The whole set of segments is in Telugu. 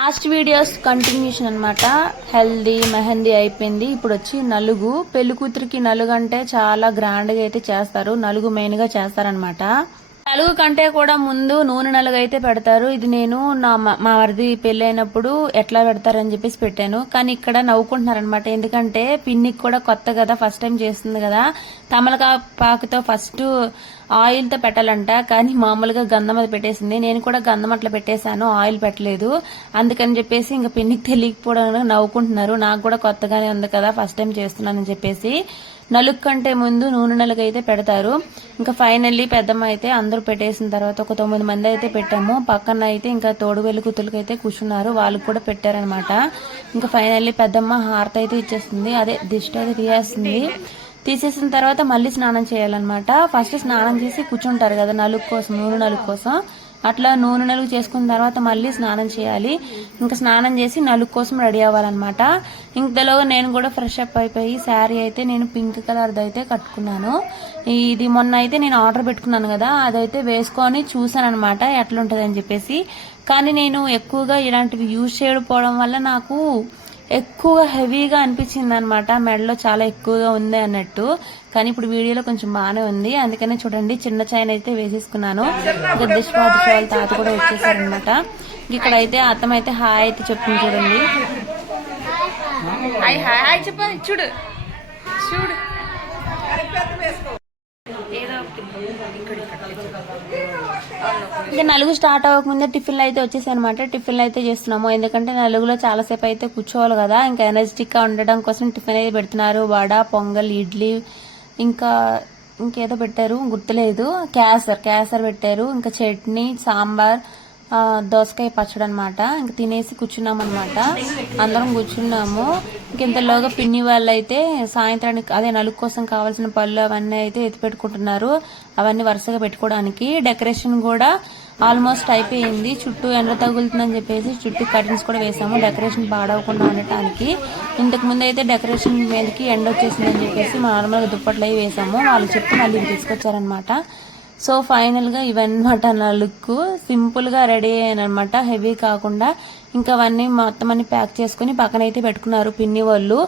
లాస్ట్ వీడియోస్ కంటిన్యూషన్ అన్నమాట. హెల్దీ మెహందీ అయిపోయింది. ఇప్పుడు వచ్చి నలుగు. పెళ్లి కూతురికి నలుగు అంటే చాలా గ్రాండ్ గా అయితే చేస్తారు. నలుగు మెయిన్ గా చేస్తారనమాట. నలుగు కంటే కూడా ముందు నూనె నలుగు అయితే పెడతారు. ఇది నేను మా వరది పెళ్లి అయినప్పుడు ఎట్లా పెడతారని చెప్పేసి పెట్టాను. కానీ ఇక్కడ నవ్వుకుంటున్నారనమాట. ఎందుకంటే పిన్నికి కూడా కొత్త కదా, ఫస్ట్ టైం చేస్తుంది కదా. తమలపాకుతో ఫస్ట్ ఆయిల్ తో పెట్టాలంట, కానీ మామూలుగా గంధం అది పెట్టేసింది. నేను కూడా గంధం అట్లా పెట్టేశాను, ఆయిల్ పెట్టలేదు. అందుకని చెప్పేసి ఇంకా పిన్నికి తెలియకపోవడం నవ్వుకుంటున్నారు. నాకు కూడా కొత్తగానే ఉంది కదా, ఫస్ట్ టైం చేస్తున్నానని చెప్పేసి. నలుగు కంటే ముందు నూనె నలుగు అయితే పెడతారు. ఇంకా ఫైనల్లీ పెద్దమ్మ అయితే అందరూ పెట్టేసిన తర్వాత ఒక 9 మంది అయితే పెట్టాము. పక్కన అయితే ఇంకా తోడు వెలుగుతులకి అయితే కూర్చున్నారు, వాళ్ళకి కూడా పెట్టారనమాట. ఇంకా ఫైనల్లీ పెద్దమ్మ హారతి అయితే ఇచ్చేస్తుంది, అదే దిష్టి అయితే తీసేస్తుంది. తీసేసిన తర్వాత మళ్ళీ స్నానం చేయాలన్నమాట. ఫస్ట్ స్నానం చేసి కూర్చుంటారు కదా నలుగు కోసం, నూనె నలుగు కోసం. అట్లా నూనె నలుగు చేసుకున్న తర్వాత మళ్ళీ స్నానం చేయాలి. ఇంకా స్నానం చేసి నలుగు కోసం రెడీ అవ్వాలన్నమాట. ఇంతలోగా నేను కూడా ఫ్రెష్ అప్ అయిపోయి శారీ అయితే నేను పింక్ కలర్ది అయితే కట్టుకున్నాను. ఇది మొన్న అయితే నేను ఆర్డర్ పెట్టుకున్నాను కదా, అదైతే వేసుకొని చూసాను అనమాట ఎట్లుంటది అని చెప్పేసి. కానీ నేను ఎక్కువగా ఇలాంటివి యూజ్ చేయకపోవడం వల్ల నాకు ఎక్కువగా హెవీగా అనిపించింది అనమాట. మెడలో చాలా ఎక్కువగా ఉంది అన్నట్టు. కానీ ఇప్పుడు వీడియోలో కొంచెం బాగానే ఉంది. అందుకనే చూడండి చిన్న చైన్ అయితే వేసేసుకున్నాను. ఇంకా దిష్పాది వాళ్ళ తాత కూడా వచ్చేసారనమాట. ఇక్కడ అయితే అత్తమ్మ అయితే హాయ్ అయితే చెప్తుంది చూడండి. హాయ్ హాయ్ హాయ్ చెప్పండి. చూడు చూడు ఇంకా నలుగు స్టార్ట్ అవ్వకముందే టిఫిన్లు అయితే వచ్చేసాయి అనమాట. టిఫిన్లు అయితే చేస్తున్నాము, ఎందుకంటే నలుగులో చాలాసేపు అయితే కూర్చోవాలి కదా. ఇంకా ఎనర్జెటిక్ గా ఉండడం కోసం టిఫిన్ అయితే పెడుతున్నారు. వడ, పొంగల్, ఇడ్లీ, ఇంకేదో పెట్టారు గుర్తులేదు. కేసర్ పెట్టారు. ఇంకా చట్నీ, సాంబార్, దోసకాయ పచ్చడి అనమాట. ఇంక తినేసి కూర్చున్నాం అనమాట. అందరం కూర్చున్నాము. ఇంకెంతలోగా పిన్ని వాళ్ళు అయితే సాయంత్రానికి అదే నలుగు కోసం కావాల్సిన పళ్ళు అవన్నీ అయితే ఎత్తి పెట్టుకుంటున్నారు. అవన్నీ వరుసగా పెట్టుకోవడానికి. డెకరేషన్ కూడా ఆల్మోస్ట్ అయిపోయింది. చుట్టూ ఎండ తగులుతుందని చెప్పేసి చుట్టూ కర్టన్స్ కూడా వేసాము, డెకరేషన్ పాడవకుండా ఉండటానికి. ఇంతకు ముందు అయితే డెకరేషన్ మీదకి ఎండ వచ్చేసిందని చెప్పేసి నార్మల్గా దుప్పట్లు అవి వేసాము. వాళ్ళు చెప్పి మళ్ళీ తీసుకొచ్చారనమాట. సో ఫైనల్ గా ఇవన్నమాట నా లుక్. సింపుల్ గా రెడీ అయ్యానమాట, హెవీ కాకుండా. ఇంకా అవన్నీ మొత్తం అన్ని ప్యాక్ చేసుకుని పక్కనైతే పెట్టుకున్నారు పిన్ని వాళ్ళు.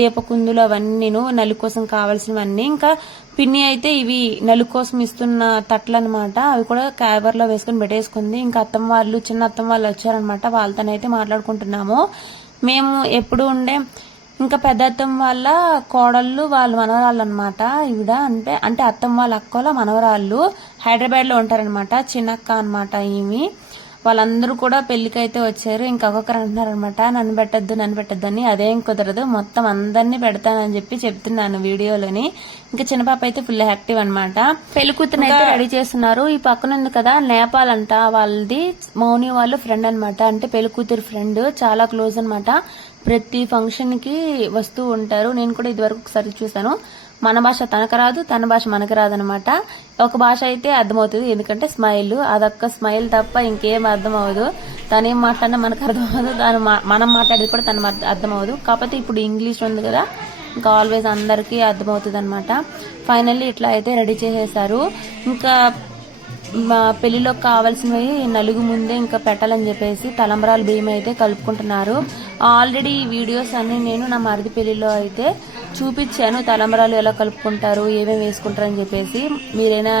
దీపకుందులు అవన్నీ నేను నలుగు కోసం కావాల్సినవన్నీ. ఇంకా పిన్ని అయితే ఇవి నలుగు కోసం ఇస్తున్న తట్లు అనమాట, అవి కూడా క్యాబర్ లో వేసుకుని పెట్టేసుకుంది. ఇంకా అత్తమ్మ వాళ్ళు, చిన్న అత్తమ్మ వాళ్ళు వచ్చారనమాట. వాళ్ళతోనైతే మాట్లాడుకుంటున్నాము. మేము ఎప్పుడు ఉండే ఇంకా పెద్ద అత్తమ్మ వాళ్ళ కోడళ్ళు, వాళ్ళ మనవరాళ్ళు అనమాట. ఈవిడ అంటే అత్తమ్మ వాళ్ళ అక్కల మనవరాళ్ళు హైదరాబాద్ లో ఉంటారనమాట. చిన్నక్క అనమాట ఈమె. వాళ్ళందరూ కూడా పెళ్లికైతే వచ్చారు. ఇంకా ఒక్కొక్కరు అంటున్నారనమాట నన్ను పెట్టద్దు అని. అదేం కుదరదు, మొత్తం అందరినీ పెడతానని చెప్పి చెప్తున్నాను వీడియోలోని. ఇంకా చిన్నపాప అయితే ఫుల్ యాక్టివ్ అనమాట. పెళ్లి కూతురు అయితే రెడీ చేస్తున్నారు. ఈ పక్కన ఉంది కదా నేపాల్ అంట, వాళ్ళది మౌని వాళ్ళు ఫ్రెండ్ అనమాట. అంటే పెళ్లి కూతురు ఫ్రెండ్, చాలా క్లోజ్ అనమాట. ప్రతి ఫంక్షన్ కి వస్తూ ఉంటారు. నేను కూడా ఇదివరకు ఒకసారి చూసాను. మన భాష తనకు రాదు, తన భాష మనకు రాదు అనమాట. ఒక భాష అయితే అర్థమవుతుంది, ఎందుకంటే స్మైల్. అదొక్క స్మైల్ తప్ప ఇంకేం అర్థం అవ్వదు. తనేం మాట్లాడినా మనకు అర్థం అవ్వదు, మనం మాట్లాడేది కూడా తన అర్థం అవ్వదు. కాకపోతే ఇప్పుడు ఇంగ్లీష్ ఉంది కదా, ఇంకా ఆల్వేస్ అందరికీ అర్థమవుతుంది అనమాట. ఫైనల్లీ ఇట్లా అయితే రెడీ చేసేసారు. ఇంకా మా పెళ్లిలో కావాల్సినవి నలుగు ముందే ఇంకా పెట్టాలని చెప్పేసి తలంబరాలు బియ్యం అయితే కలుపుకుంటున్నారు. ఆల్రెడీ ఈ వీడియోస్ అన్ని నేను నా మరిది పెళ్లిలో అయితే చూపించాను, తలంబరాలు ఎలా కలుపుకుంటారు, ఏమేమి వేసుకుంటారు అని చెప్పేసి.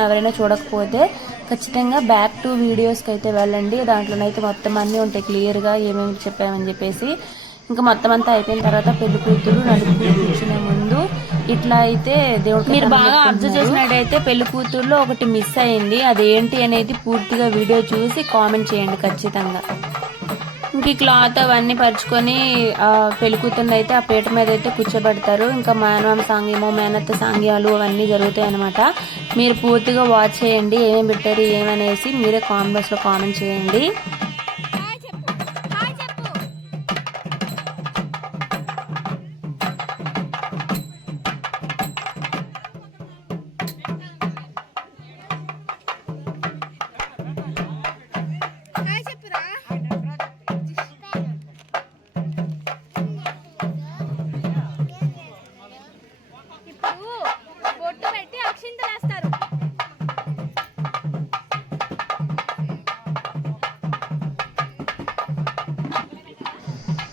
ఎవరైనా చూడకపోతే ఖచ్చితంగా బ్యాక్ టు వీడియోస్కి అయితే వెళ్ళండి. దాంట్లోనైతే మొత్తం అన్నీ ఉంటాయి క్లియర్ గా ఏమేమి చెప్పామని చెప్పేసి. ఇంకా మొత్తం అంతా అయిపోయిన తర్వాత పెళ్లి కూతురు నలుగు కూర్చునే ముందు ఇట్లా అయితే దేవుడు, మీరు బాగా అబ్జర్వ్ చేసినట్టయితే పెళ్లి కూతురులో ఒకటి మిస్ అయింది. అదేంటి అనేది పూర్తిగా వీడియో చూసి కామెంట్ చేయండి ఖచ్చితంగా. ఇంక ఈ క్లాత్ అవన్నీ పరుచుకొని పెళ్లి కూతుర్ని అయితే ఆ పీట మీద అయితే కూర్చోబెడతారు. ఇంకా మేనమామ సాంగ్యము, మేనత్త సాంగ్యాలు అవన్నీ జరుగుతాయి అనమాట. మీరు పూర్తిగా వాచ్ చేయండి, ఏమేమి పెట్టారు ఏమనేసి మీరే కామెంట్ బాక్స్ లో కామెంట్ చేయండి.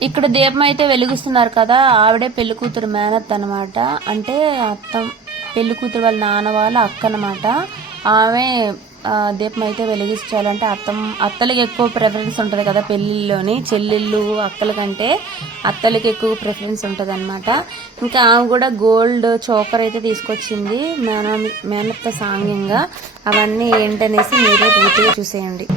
ఇక్కడ దీపం అయితే వెలిగిస్తున్నారు కదా, ఆవిడే పెళ్లి కూతురు మేనత్ అనమాట. అంటే పెళ్లి కూతురు వాళ్ళ నాన్న వాళ్ళ అక్క అనమాట. ఆమె దీపం అయితే వెలిగించాలంటే అత్తలకి ఎక్కువ ప్రిఫరెన్స్ ఉంటుంది కదా పెళ్లిలోని. చెల్లెళ్ళు అక్కల కంటే అత్తలకి ఎక్కువ ప్రిఫరెన్స్ ఉంటుంది అనమాట. ఇంకా ఆమె కూడా గోల్డ్ చోకర్ అయితే తీసుకొచ్చింది మేనత్త సాంగ్యంగా. అవన్నీ ఏంటనేసి మీరే పూర్తిగా చూసేయండి.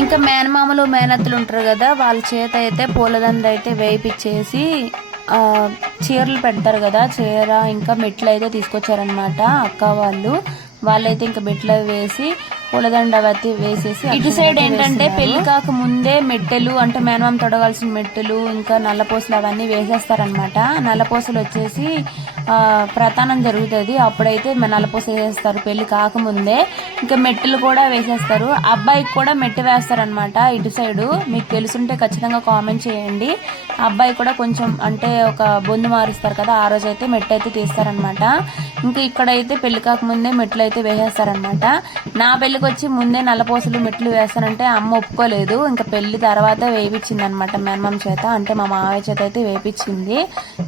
ఇంకా మేనమామలు మేనత్తలు ఉంటారు కదా, వాళ్ళ చేత అయితే పూలదండ అయితే వేయిపిచ్చేసి చీరలు పెడతారు కదా, చీర ఇంకా మెట్లు అయితే తీసుకొచ్చారనమాట అక్క వాళ్ళైతే ఇంకా మెట్లు వేసి పూలదండ అవతి వేసేసి. ఇటు సైడ్ ఏంటంటే పెళ్లి కాక ముందే మెట్టెలు అంటే మేనమామ తొడగాల్సిన మెట్టెలు ఇంకా నల్లపూసలు అవన్నీ వేసేస్తారనమాట. నల్లపూసలు వచ్చేసి ప్రతానం జరుగుతుంది, అప్పుడైతే నల్లపూస వేసేస్తారు పెళ్లి కాకముందే. ఇంకా మెట్టెలు కూడా వేసేస్తారు. అబ్బాయికి కూడా మెట్టు వేస్తారనమాట ఇటు సైడు. మీకు తెలుసుంటే ఖచ్చితంగా కామెంట్ చేయండి. అబ్బాయి కూడా కొంచెం అంటే ఒక బొందు మారుస్తారు కదా, ఆ రోజు అయితే మెట్టు అయితే తీస్తారనమాట. ఇంకా ఇక్కడైతే పెళ్లి కాకముందే మెట్లు అయితే వేసేస్తారనమాట. నా పెళ్లికి వచ్చి ముందే నల్లపూసలు మెట్లు వేస్తానంటే అమ్మ ఒప్పుకోలేదు. ఇంకా పెళ్లి తర్వాత వేయించింది అనమాట మేనమామ చేత, అంటే మా మావయ్య చేత అయితే వేయించింది.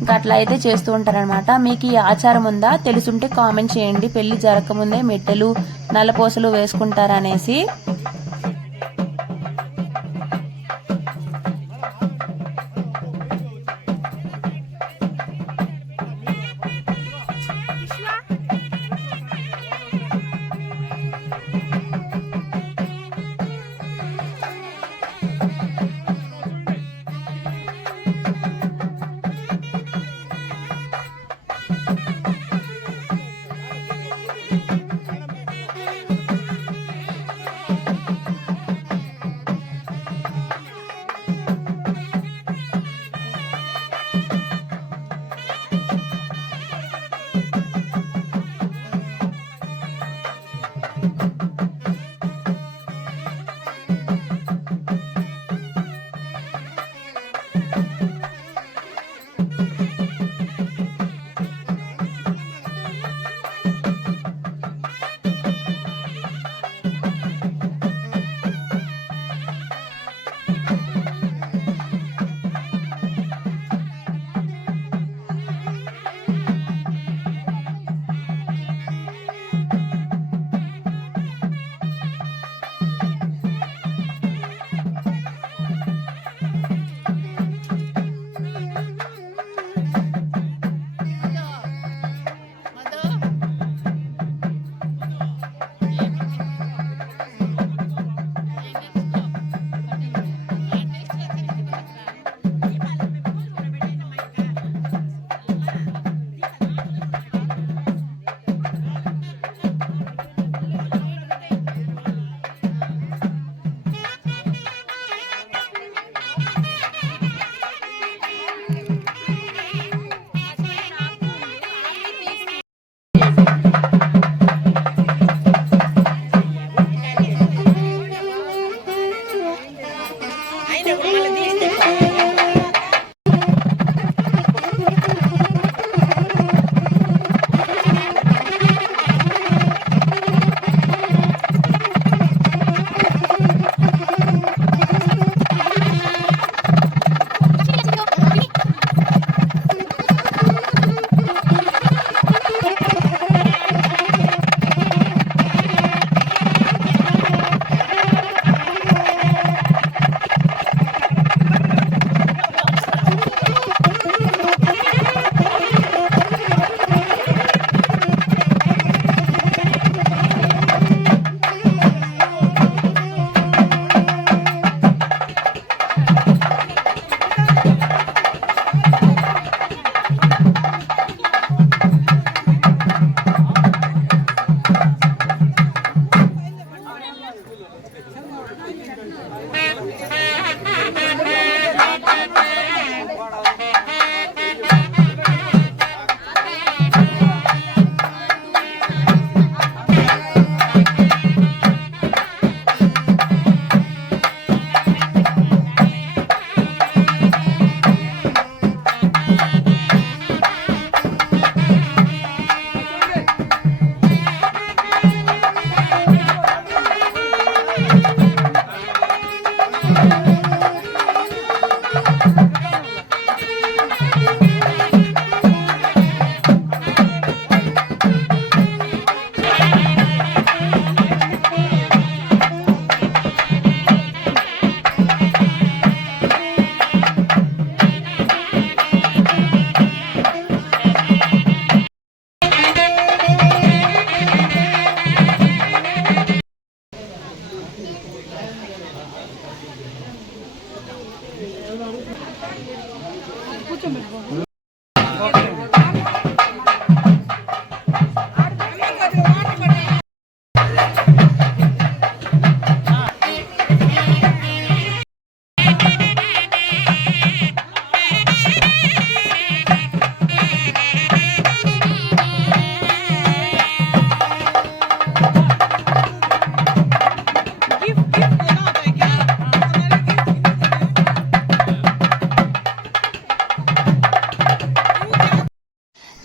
ఇంకా అట్లా అయితే చేస్తూ ఉంటారనమాట. మీకు ఈ ఆచారం ఉందా తెలుసుంటే కామెంట్ చేయండి. పెళ్లి జరగకముందే మెట్టెలు నల్లపూసలు వేసుకుంటారనేసి.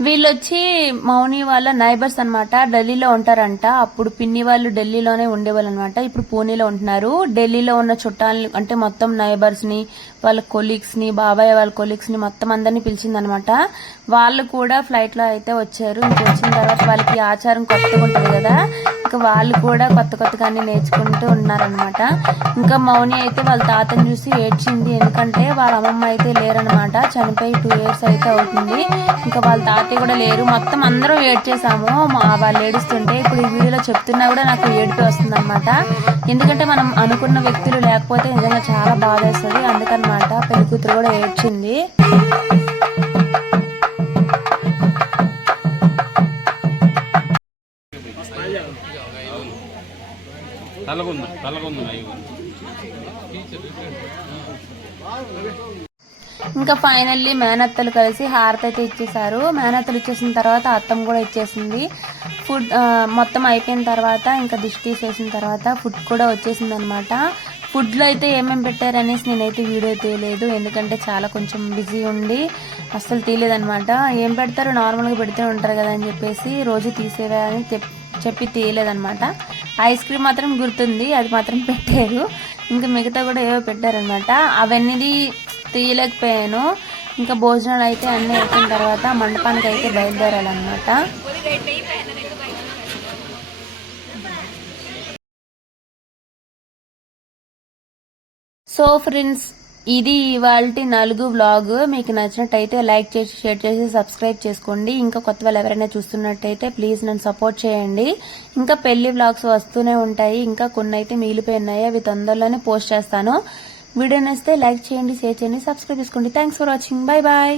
వీళ్ళొచ్చి మౌని వాళ్ళ నైబర్స్ అన్నమాట. ఢిల్లీలో ఉంటారంట. అప్పుడు పిన్ని వాళ్ళు ఢిల్లీలోనే ఉండేవాళ్ళు అనమాట. ఇప్పుడు పూణేలో ఉంటున్నారు. ఢిల్లీలో ఉన్న చుట్టాలని అంటే మొత్తం నైబర్స్ ని, వాళ్ళ కొలీగ్స్ ని, బాబాయ్ వాళ్ళ కొలీగ్స్ ని మొత్తం అందరినీ పిలిచిందనమాట. వాళ్ళు కూడా ఫ్లైట్ లో అయితే వచ్చారు. ఇంక వచ్చిన తర్వాత వాళ్ళకి ఆచారం కొత్తగా ఉంటది కదా, ఇంకా వాళ్ళు కూడా కొత్తగా అన్ని నేర్చుకుంటూ ఉన్నారనమాట. ఇంకా మౌని అయితే వాళ్ళ తాతని చూసి ఏడ్చింది. ఎందుకంటే వాళ్ళ అమ్మమ్మ అయితే లేరనమాట, చనిపోయి 2 years అయితే అవుతుంది. ఇంకా వాళ్ళ తాతయ్య కూడా లేరు. మొత్తం అందరం ఏడ్చేసాము వాళ్ళు ఏడుస్తుంటే. ఇప్పుడు ఈ వీడియోలో చెప్తున్నా కూడా నాకు ఏడుపు వస్తుంది అనమాట. ఎందుకంటే మనం అనుకున్న వ్యక్తులు లేకపోతే నిజంగా చాలా బాధ వేస్తుంది. అందుకనమాట పెళ్లి కూతురు కూడా ఏడ్చింది. ఇంకా ఫైనల్లీ మేనత్తలు కలిసి హారతి అయితే ఇచ్చేసారు. మేనత్తలు ఇచ్చేసిన తర్వాత అత్తమ్మ కూడా ఇచ్చేసింది. ఫుడ్ మొత్తం అయిపోయిన తర్వాత ఇంకా దిష్టి తీసేసిన తర్వాత ఫుడ్ కూడా వచ్చేసింది అనమాట. ఫుడ్ లో అయితే ఏమేమి పెట్టారు అనేసి నేనైతే వీడియో తీయలేదు, ఎందుకంటే చాలా కొంచెం బిజీ ఉండి అస్సలు తీయలేదనమాట. ఏం పెడతారు, నార్మల్ గా పెడుతూ ఉంటారు కదా అని చెప్పేసి రోజు తీసేవే అని చెప్పి తీయలేదనమాట. ఐస్ క్రీమ్ మాత్రం గుర్తుంది, అది మాత్రం పెట్టారు. ఇంకా మిగతా కూడా ఏవో పెట్టారనమాట. అవన్నీ తీయలేకపోయాను. ఇంకా భోజనాలు అయితే అన్ని అయిపోయిన తర్వాత మండపానికి అయితే బయలుదేరాలన్నమాట. సో ఫ్రెండ్స్, ఇది ఇవాల్టి 4 వ్లాగ్. మీకు నచ్చినట్టయితే లైక్ చేసి, షేర్ చేసి, సబ్స్క్రైబ్ చేసుకోండి. ఇంకా కొత్త వాళ్ళు ఎవరైనా చూస్తున్నట్టయితే ప్లీజ్ నన్ను సపోర్ట్ చేయండి. ఇంకా పెళ్లి వ్లాగ్స్ వస్తూనే ఉంటాయి. ఇంకా కొన్ని అయితే మిగిలిపోయి ఉన్నాయి, అవి తొందరలోనే పోస్ట్ చేస్తాను. వీడియో నచ్చితే లైక్ చేయండి, షేర్ చేయండి, సబ్స్క్రైబ్ చేసుకోండి. Thanks for watching. Bye bye.